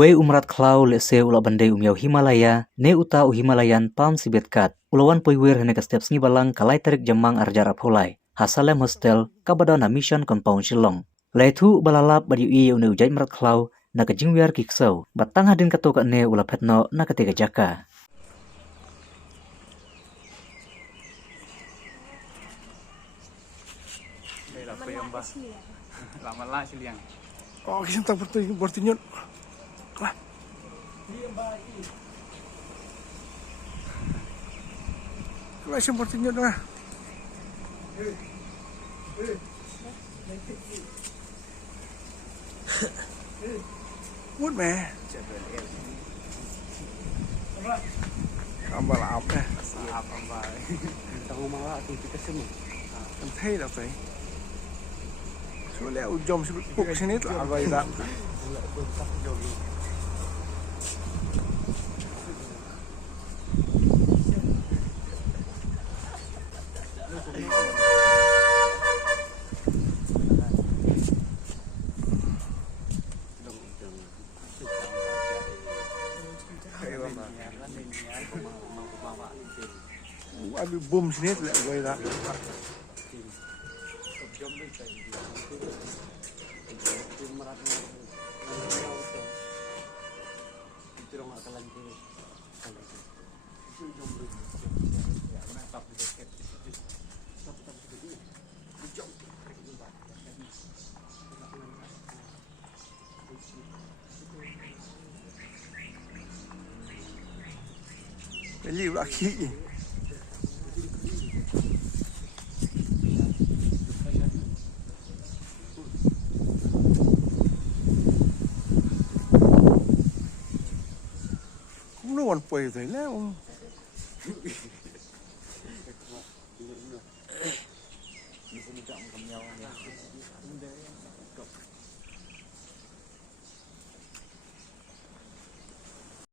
We umrat klau le se ula bandai umiau Himalaya ne uta u Himalayan palm sibetkat. Ulawan poiwir hene ka steps ngi balang kalai tarik jamang arjara polai. Hasalem hostel kabadana mission compound Shillong. Laitu balalap badi i une ujai umrat klau na ka jingwiar kiksau. Batang hadin katoka ne ula petno na ketiga jaka. Lama lah siliang. Oh, kita tak bertinjau. Lah. Kau asyik bertinjau dah. Buat meh. Ambal apa? Apa mbak? Tahu malah tu kita semua. Thấy đâu vậy? Số leo dòng sẽ buộc xe nít là vậy đó. Abi boom xe nít là vậy đó. Cái liều đã khí cũng nó còn quầy rồi lắm.